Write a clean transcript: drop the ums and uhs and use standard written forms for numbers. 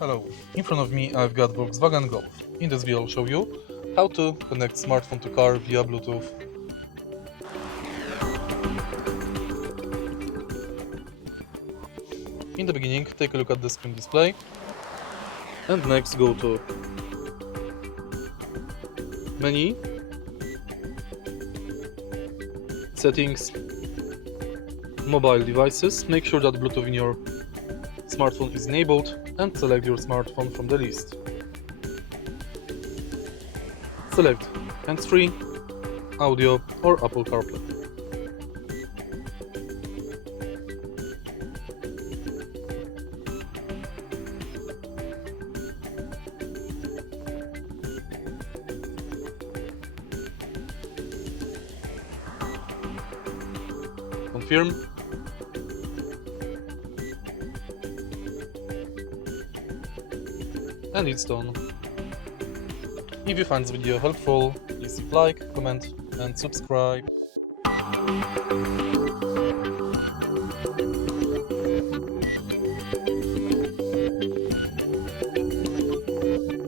Hello, in front of me I've got Volkswagen Golf. In this video I'll show you how to connect smartphone to car via Bluetooth. In the beginning, take a look at the screen display and next go to Menu, Settings, Mobile Devices. Make sure that Bluetooth in your smartphone is enabled and select your smartphone from the list. Select Handsfree, Audio or Apple CarPlay. Confirm. And it's done. If you find this video helpful, please leave like, comment and subscribe.